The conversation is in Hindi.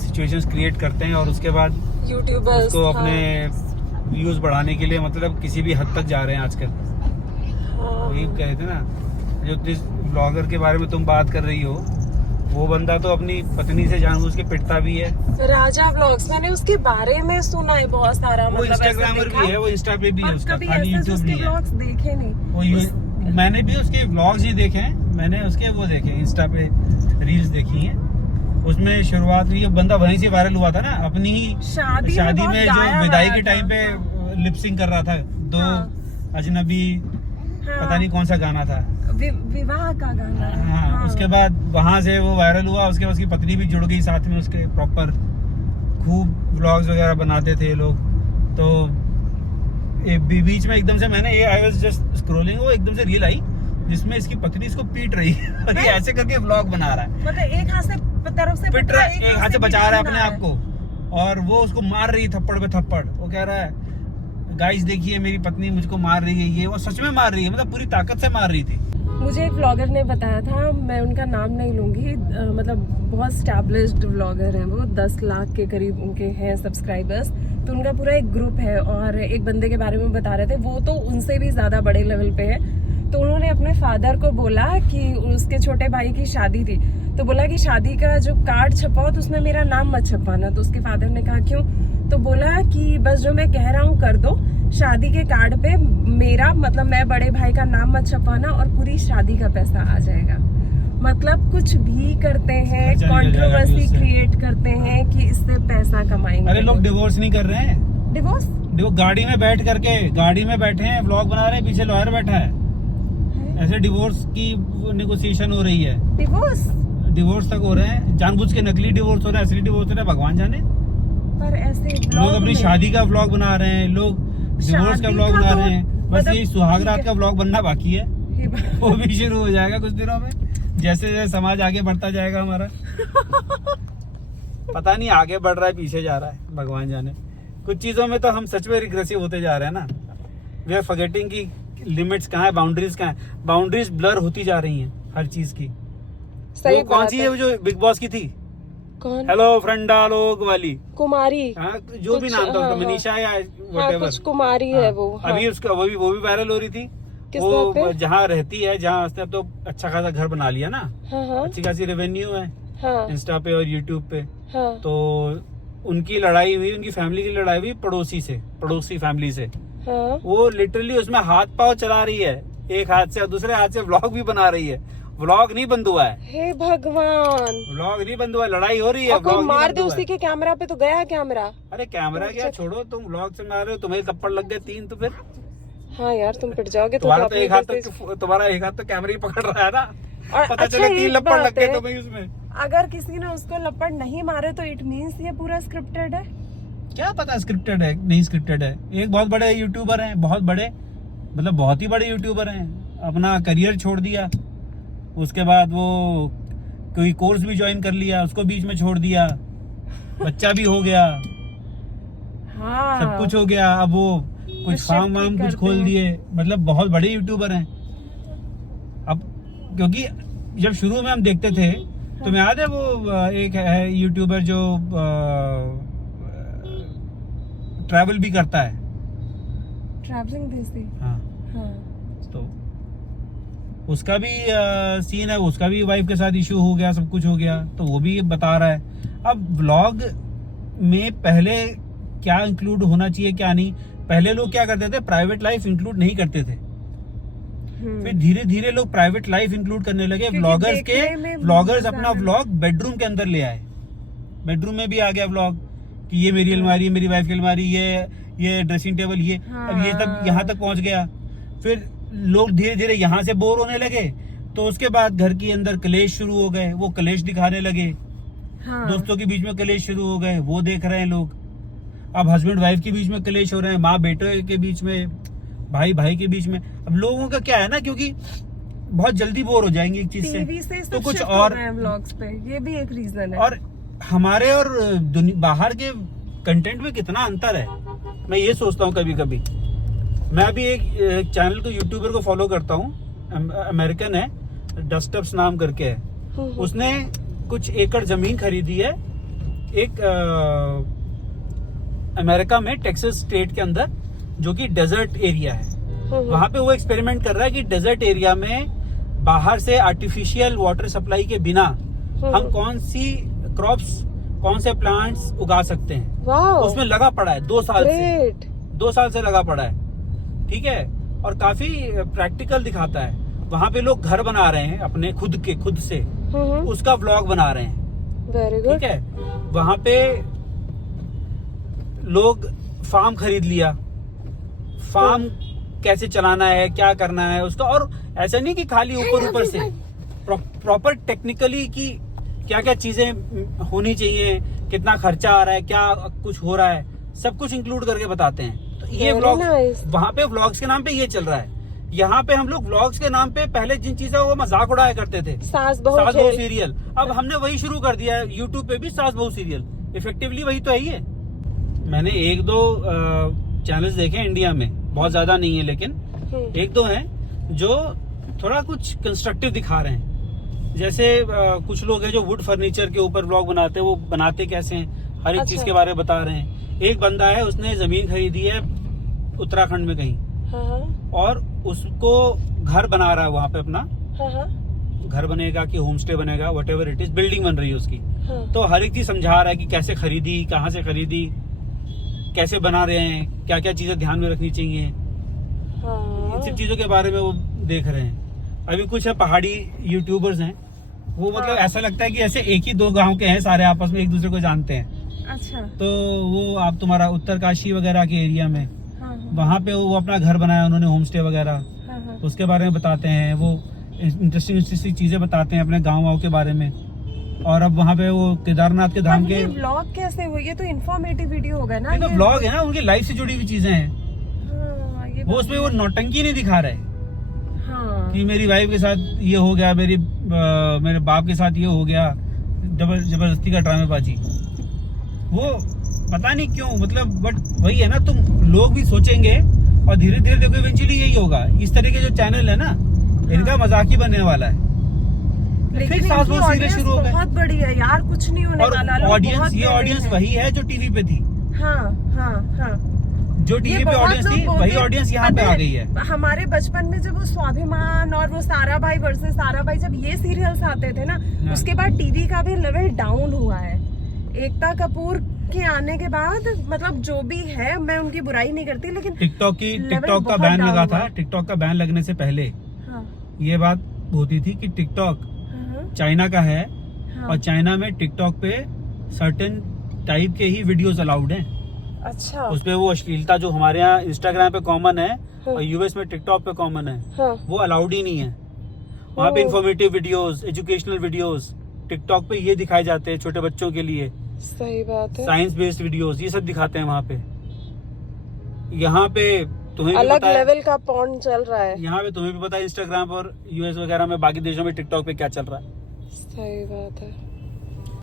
सिचुएशंस क्रिएट करते हैं और उसके बाद यूट्यूबर्स उसको अपने व्यूज बढ़ाने के लिए मतलब किसी भी हद तक जा रहे हैं आजकल। वही कहते हैं ना, जो जिस ब्लॉगर के बारे में तुम बात कर रही हो वो बंदा तो अपनी पत्नी से जानबूझ के पिटता भी है। राजा व्लॉग्स, मैंने उसके बारे में सुना है बहुत सारा। वो इंस्टाग्रामर भी है, वो इंस्टा पे भी है उसका, खाली यूट्यूब नहीं है। व्लॉग्स देखे नहीं वो मैंने भी उसके व्लॉग्स ही देखे हैं, मैंने उसके वो देखे इंस्टा पे रील्स देखी हैं। उसमें शुरुआत हुई, बंदा वहीं से वायरल हुआ था ना, अपनी ही शादी में जो विदाई के टाइम पे लिपसिंग कर रहा था दो अजनबी, पता नहीं कौन सा गाना था, विवाह का गाना। हाँ, उसके बाद वहां से वो वायरल हुआ। उसके बाद उसकी पत्नी भी जुड़ गई साथ में उसके, प्रॉपर खूब व्लॉग्स वगैरह बनाते थे लोग। तो बीच में एकदम से मैंने ये आई वाज जस्ट स्क्रॉलिंग, वो एकदम से रील आई जिसमें इसकी पत्नी इसको पीट रही है और ये ऐसे करके व्लॉग बना रहा है, मतलब एक हाथ से तरफ से पिट रहा है, एक हाथ से बचा रहा है अपने आप को, और वो उसको मार रही है थप्पड़ पे थप्पड़। वो कह रहा है गाइस देखिए मेरी पत्नी मुझको मार रही है, ये वो सच में मार रही है, मतलब पूरी ताकत से मार रही थी। मुझे एक व्लॉगर ने बताया था, मैं उनका नाम नहीं लूंगी, मतलब बहुत स्टैब्लिश्ड व्लॉगर हैं वो, 10 लाख के करीब उनके हैं सब्सक्राइबर्स। तो उनका पूरा एक ग्रुप है और एक बंदे के बारे में बता रहे थे, वो तो उनसे भी ज्यादा बड़े लेवल पे है। तो उन्होंने अपने फादर को बोला कि उसके छोटे भाई की शादी थी, तो बोला कि शादी का जो कार्ड छपाओ तो उसमें मेरा नाम मत छपाना। तो उसके फादर ने कहा क्यों? तो बोला कि बस जो मैं कह रहा हूँ कर दो, शादी के कार्ड पे मेरा मतलब मैं बड़े भाई का नाम मत छपाना और पूरी शादी का पैसा आ जाएगा। मतलब कुछ भी करते हैं, कंट्रोवर्सी क्रिएट करते हैं कि इससे पैसा कमाएंगे। अरे लोग डिवोर्स नहीं कर रहे हैं, डिवोर्स गाड़ी में बैठ करके, गाड़ी में बैठे हैं व्लॉग बना रहे हैं, पीछे लॉयर बैठा है, ऐसे डिवोर्स की नेगोशिएशन हो रही है। डिवोर्स तक हो रहे हैं, जानबूझ के नकली डिवोर्स हो रहा है, असली डिवोर्स हो रहा है भगवान जाने। पर ऐसे लोग अपनी शादी का व्लॉग बना रहे हैं, लोग डिवोर्स का व्लॉग बना रहे हैं, बस यही सुहाग रात का व्लॉग बनना बाकी है, वो भी शुरू हो जाएगा कुछ दिनों में, जैसे जैसे समाज आगे बढ़ता जाएगा हमारा। पता नहीं आगे बढ़ रहा है पीछे जा रहा है, भगवान जाने। कुछ चीजों में तो हम सच में रिग्रेसिव होते जा रहे हैं ना, वी आर फॉरगेटिंग की लिमिट्स कहाँ है, बाउंड्रीज कहाँ है, बाउंड्रीज ब्लर होती जा रही हैं हर चीज की। सही कौन सी है वो जो बिग बॉस की थी, कौन? हेलो फ्रेंडा लोग वाली कुमारी, हाँ, जो भी नाम था उसका, मनीषा या व्हाटएवर, कुछ कुमारी है वो। अभी उसका वो भी वायरल हो रही थी। वो जहाँ रहती है, जहाँ उसने अब तो अच्छा खासा घर बना लिया ना, अच्छी खासी रेवेन्यू है इंस्टा पे और यूट्यूब पे। तो उनकी लड़ाई हुई, उनकी फैमिली की लड़ाई हुई पड़ोसी फैमिली से। वो लिटरली उसमें हाथ पांव चला रही है एक हाथ से, और दूसरे हाथ से व्लॉग भी बना रही है। व्लॉग नहीं बंद हुआ है, हे भगवान, व्लॉग नहीं बंद हुआ है, लड़ाई हो रही है। कोई मार दे उसी के कैमरा पे तो गया कैमरा। अरे कैमरा क्या छोड़ो, तुम व्लॉग से मार रहे हो, तुम्हें थप्पड़ लग गए 3 तो फिर हाँ यार तुम पिट जाओगे। तुम्हारा तो एक हाथ तो कैमरा ही पकड़ रहा है ना, और पता चले 3 लपड़ लग गए तुम्हें उसमें। अगर किसी ने उसको लपड़ नहीं मारे तो इट मीन्स ये पूरा स्क्रिप्टेड है। क्या पता स्क्रिप्टेड है नहीं स्क्रिप्टेड है। एक बहुत बड़े यूट्यूबर हैं, बहुत बड़े मतलब बहुत ही बड़े यूट्यूबर हैं, अपना करियर छोड़ दिया, उसके बाद वो कोई कोर्स भी ज्वाइन कर लिया, उसको बीच में छोड़ दिया, बच्चा भी हो गया, सब कुछ हो गया, अब वो कुछ फार्म वार्म कुछ खोल दिए, मतलब बहुत बड़े यूट्यूबर हैं। अब क्योंकि जब शुरू में हम देखते थे तो मैं याद है वो एक है यूट्यूबर जो ट्रैवल भी करता है, ट्रैवलिंग देसी, हाँ तो उसका भी सीन है, उसका भी वाइफ के साथ इशू हो गया, सब कुछ हो गया, तो वो भी बता रहा है। अब व्लॉग में पहले क्या इंक्लूड होना चाहिए क्या नहीं, पहले लोग क्या करते थे, प्राइवेट लाइफ इंक्लूड नहीं करते थे, फिर धीरे धीरे लोग प्राइवेट लाइफ इंक्लूड करने लगे। व्लॉगर्स अपना व्लॉग बेडरूम के अंदर ले आए, बेडरूम में भी आ गया व्लॉग कि ये मेरी अलमारी, मेरी वाइफ की अलमारी, ये ड्रेसिंग टेबल, ये अब ये तक यहाँ तक पहुंच गया। फिर लोग धीरे धीरे यहाँ से बोर होने लगे, तो उसके बाद घर के अंदर कलेश शुरू हो गए, वो कलेश दिखाने लगे, दोस्तों के बीच में कलेश शुरू हो गए, वो देख रहे हैं लोग। अब हस्बैंड वाइफ के बीच में कलेश हो रहे हैं, माँ बेटे के बीच में, भाई भाई के बीच में। अब लोगों का क्या है ना, क्योंकि बहुत जल्दी बोर हो जाएंगे एक चीज से तो कुछ और व्लॉग्स पे, ये भी एक रीजन है। और हमारे और बाहर के कंटेंट में कितना अंतर है, मैं ये सोचता हूँ कभी कभी। मैं अभी एक चैनल को, यूट्यूबर को फॉलो करता हूँ, अमेरिकन है, डस्टअप्स नाम करके है। उसने कुछ एकड़ जमीन खरीदी है एक अमेरिका में टेक्सास स्टेट के अंदर, जो कि डेजर्ट एरिया है, वहां पे वो एक्सपेरिमेंट कर रहा है कि डेजर्ट एरिया में बाहर से आर्टिफिशियल वाटर सप्लाई के बिना हम कौन सी क्रॉप्स, कौन से प्लांट्स उगा सकते हैं। वाओ, उसमें लगा पड़ा है 2 साल से, ग्रेट। 2 साल से लगा पड़ा है, ठीक है। और काफी प्रैक्टिकल दिखाता है। वहां पे लोग घर बना रहे हैं अपने खुद से, उसका व्लॉग बना रहे हैं, वेरी गुड। ठीक है। वहां पे लोग फार्म खरीद लिया, फार्म कैसे चलाना है, क्या करना है उसका। और ऐसा नहीं कि खाली ऊपर से, प्रॉपर टेक्निकली की क्या क्या चीजें होनी चाहिए, कितना खर्चा आ रहा है, क्या कुछ हो रहा है, सब कुछ इंक्लूड करके बताते हैं। तो ये Very व्लॉग nice. वहां पे व्लॉग्स के नाम पे ये चल रहा है। यहाँ पे हम लोग व्लॉग्स के नाम पे पहले जिन चीजों को मजाक उड़ाया करते थे, सास बहू सास बहू खेल। सीरियल, अब हमने वही शुरू कर दिया है। यूट्यूब पे भी सास बहू सीरियल, इफेक्टिवली वही तो है ही है। मैंने 1-2 चैनल्स देखे इंडिया में, बहुत ज्यादा नहीं है, लेकिन 1-2 हैं जो थोड़ा कुछ कंस्ट्रक्टिव दिखा रहे हैं। जैसे कुछ लोग हैं जो वुड फर्नीचर के ऊपर व्लॉग बनाते हैं, वो बनाते कैसे हैं, हर एक चीज के बारे में बता रहे हैं। एक बंदा है, उसने जमीन खरीदी है उत्तराखंड में कहीं, और उसको घर बना रहा है वहां पे अपना, घर बनेगा कि होम स्टे बनेगा, what ever it is, building बन रही है उसकी। तो हर एक चीज समझा रहा है कि कैसे खरीदी, कहाँ से खरीदी, कैसे बना रहे हैं, क्या क्या चीजें ध्यान में रखनी चाहिए, इन सब चीजों के बारे में वो देख रहे हैं। अभी कुछ है पहाड़ी यूट्यूबर्स हैं, वो मतलब ऐसा लगता है कि ऐसे एक ही 2 गांव के हैं, सारे आपस में एक दूसरे को जानते हैं। अच्छा। तो वो आप तुम्हारा उत्तरकाशी वगैरह के एरिया में, वहाँ पे वो अपना घर बनाया उन्होंने, होम स्टे वगैरह, उसके बारे में बताते हैं। वो इंटरेस्टिंग चीजें बताते हैं अपने गाँव के बारे में। और अब वहाँ पे वो केदारनाथ के धाम के व्लॉग कैसे हुए? ये तो इन्फॉर्मेटिव वीडियो होगा ना, ये व्लॉग है ना, उनकी लाइफ से जुड़ी हुई चीजें हैं। वो उसमें वो नौटंकी नहीं दिखा रहे कि मेरी वाइफ के साथ ये हो गया, मेरे बाप के साथ ये हो गया, जबरदस्ती का ड्रामेबाजी। वो पता नहीं क्यों, मतलब बट वही है ना, तुम लोग भी सोचेंगे और धीरे धीरे देखो इवेंचुअली यही होगा। इस तरह के जो चैनल है ना, इनका मजाक ही बनने वाला है। लेकिन सास बहू सीरियल शुरू हो गए, बहुत बड़ी है यार, कुछ नहीं होने वाला। ऑडियंस, ये ऑडियंस वही है जो टीवी पे थी। हाँ। जो टीवी पे ऑडियंस थी, वही ऑडियंस यहाँ पे आ गई है। हमारे बचपन में जब वो स्वाभिमान और वो सारा भाई वर्सेस सारा भाई, जब ये सीरियल्स आते थे ना, उसके बाद टीवी का भी लेवल डाउन हुआ है। एकता कपूर के आने के बाद, मतलब जो भी है, मैं उनकी बुराई नहीं करती, लेकिन टिकटॉक का बैन लगा था। टिकटॉक का बैन लगने से पहले ये बात होती थी कि टिकटॉक चाइना का है, और चाइना में टिकटॉक पे सर्टेन टाइप के ही वीडियोस अलाउड हैं। अच्छा। उसपे वो अश्लीलता जो हमारे यहाँ इंस्टाग्राम पे कॉमन है, और यूएस में टिकटॉक पे कॉमन है, वो अलाउड ही नहीं है। वहाँ पे informative videos, educational videos TikTok पे ये दिखाए जाते हैं छोटे बच्चों के लिए। सही बात है। साइंस बेस्ड वीडियोस ये सब दिखाते हैं वहाँ पे। यहाँ पे तुम्हें भी अलग पता है, लेवल का पॉर्न चल रहा है। यहाँ पे तुम्हें भी पता है इंस्टाग्राम और यूएस वगैरह में, बाकी देशों में टिकटॉक पे क्या चल रहा है। सही बात है।